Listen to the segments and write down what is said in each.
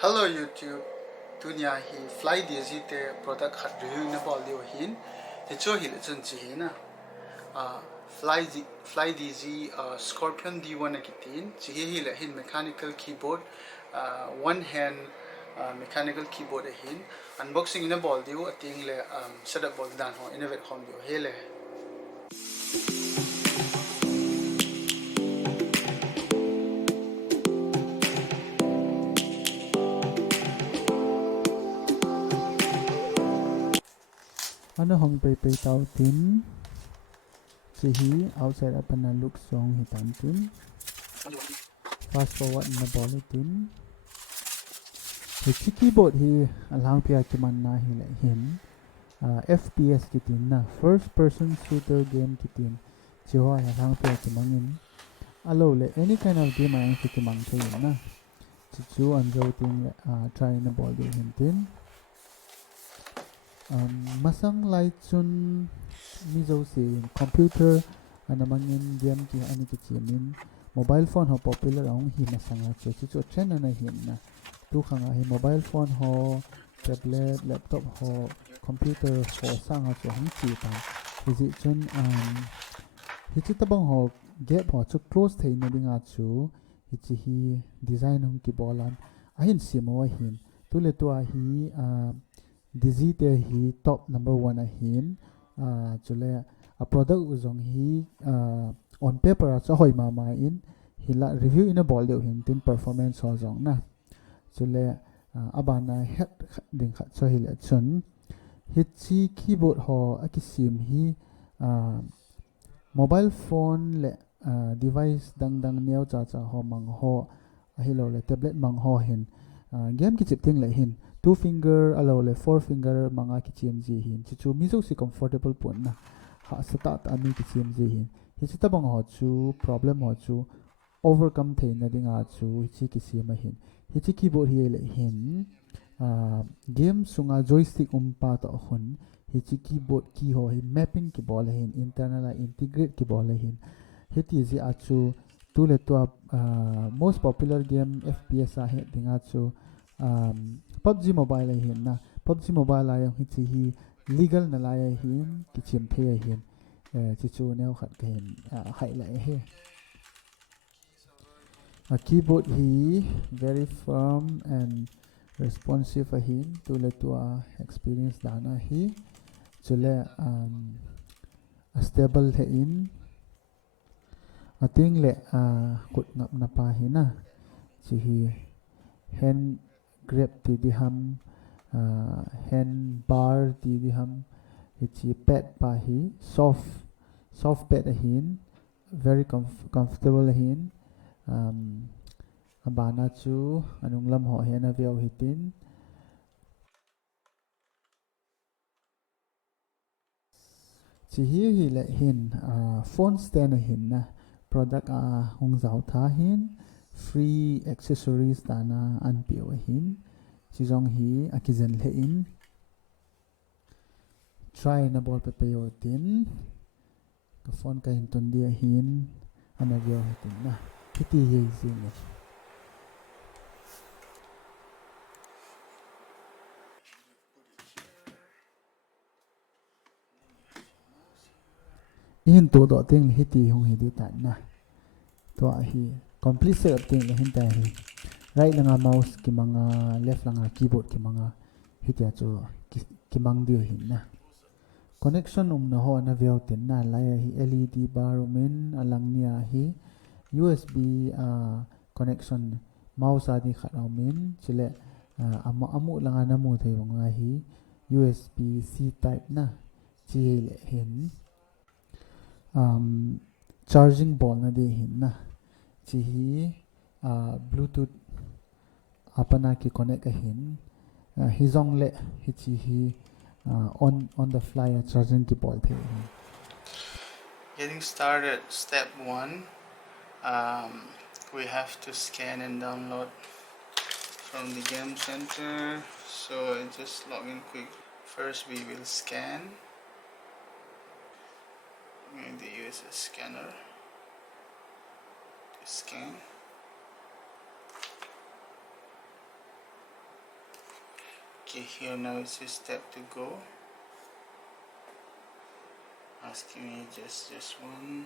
Hello YouTube. Dunia hi Flydigi te product khat review na bol dio hin. He cho hi le chun chi na. Flydigi Scorpion D1 kitin. Chi hi le hin mechanical keyboard. One hand mechanical keyboard hin. Unboxing na bol dio ating le setup bol dan ho innovate hom dio hele. Ano hong pe tau tin chi hi outside apana look song hi tan tin fast forward na bol tin hi keyboard hi alang pia ki man na hi le hin FPS ki tin na first person shooter game ki tin chi ho alang pia ki mangin alo le any kind of game ang ki mang thei na chi chu an zo tin try na bol di hin tin masang lai chun mizo si computer anamangin game ki ani ki chimin mobile phone ho popular ong hi masanga chu chu trend na hin na tu khanga hi mobile phone ho tablet laptop ho computer ho sanga chu hang chi ta hi chun hi chi tabang ho gap ho chu close thei na dinga chu hi design hong ki bolan ahin simo hin tu le tu hi Digite hi top number 1 a hin chule a product uzong hi on paper a chahoi ma in hila review in a bol deu hin tin performance ho zong na chule abana het ding khat cho hi le chun hi chi keyboard ho akisim hi mobile phone le device dang neo cha ho mang ho a hi lo le tablet mang ho hin game ki chip ting le hin 2 finger alo le 4 finger manga ki chmg hin chi chu mizo si comfortable pon na ha start ami ki chmg hin hi chi tabang ho chu problem ho chu overcome thei na dinga chu chi ki sima hin hi chi keyboard hi le hin game sunga joystick pa to hun hi chi keyboard key ho hi mapping ki bol hin internal integrate ki bol hin hi ti ji a chu tu le to most popular game fps a he dinga chu PUBG Mobile hin na PUBG Mobile ay hi chi hi legal na la hin ki chim the hin chi chu neu khat ka hin hai la he a keyboard hi very firm and responsive hin to le to experience dana hi chule stable the in ating le kut ngap na pa hi na chi hi hand grip ti di ham hand bar ti di ham hi chi pad pa hi soft pad hin very comfortable hin abana chu anung lam ho hena view hitin chi hi le hin phone stand hin na product hung zau tha hin free accessories dana an pio hin chizong hi akizen le in try na bol pe peyo tin ka phone ka hin ton dia hin anavyo tin na kiti ye zin in to do ting hiti hung hi di tan na to hi complete setup ting hin ta hi right langa mouse ki manga left langa keyboard ki manga hitia chu ki mang dio hin na connection na ho na view tin na la hi led bar min alang nia hi usb connection mouse adi khat min chile amu langa na mu thei nga hi usb c type na chi le hin charging ball na de hin na chi hi bluetooth apana ki connect a hin hi zong le hi chi hi on the fly charging ki ball the Getting started, step 1. We have to scan and download from the game center, so just log in quick. First we will scan. I'm going to use a scanner to scan. Okay, here now it's a step to go. Asking me just one.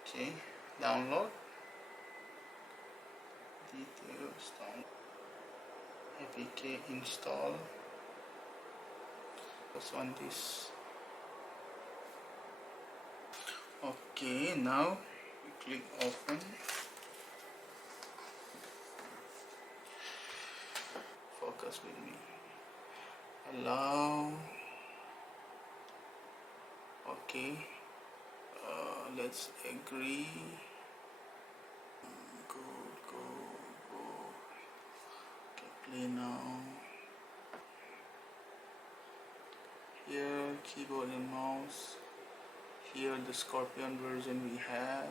Okay, download details, down APK install. Just on this. Okay, now you click open. Focus with me. Allow. Okay. Let's agree. Go. Okay, play now. Here, keyboard and mouse. Here, the Scorpion version we have.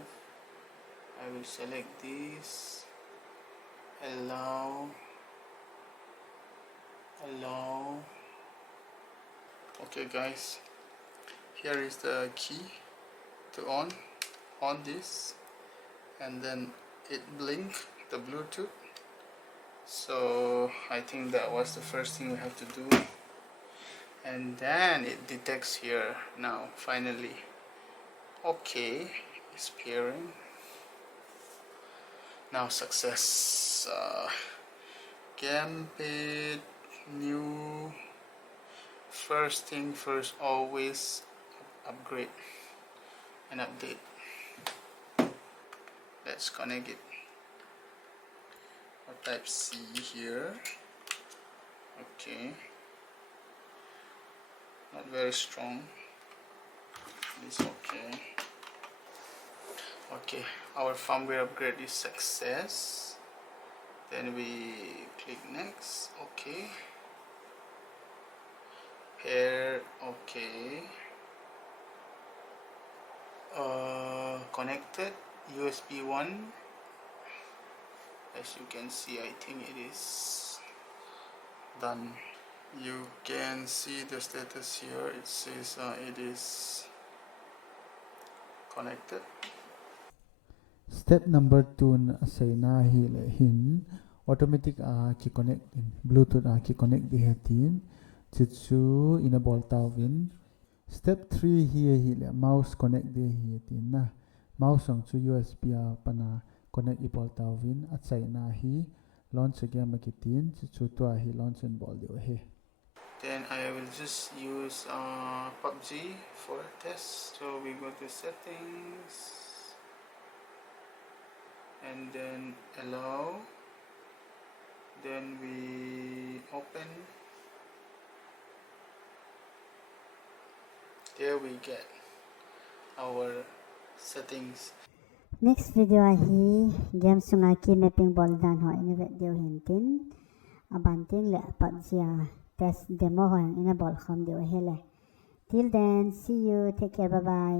I will select this. Allow. Okay, guys. Here is the key to on this, and then it blink the Bluetooth. So I think that was the first thing we have to do, and then it detects here now finally. Okay, it's pairing now. Success. Gambit new. First thing first, always upgrade and update. Let's connect it. I'll type C here. Okay, not very strong. It's okay. Okay, our firmware upgrade is success. Then we click next. Okay, pair. Okay, connected USB 1. As you can see, I think it is done. You can see the status here. It says it is connected. Step number 2 na say na hi le hin automatic ki connect in Bluetooth ki connect di hatin chichu ina bol tawin. Step 3 hi le mouse connect di hatin na mouse ang chu USB pana connect i bol tawin at say na hi launch again makitin chichu to hi launch and bol di he. Then I will just use PUBG for a test. So we go to settings and then allow. Then we open. There we get our settings. Next video hi game sunga ki mapping bol dan ho in video hintin abanting le PUBG test demo ho in bol kham deu hele. Till then, see you, take care, bye bye.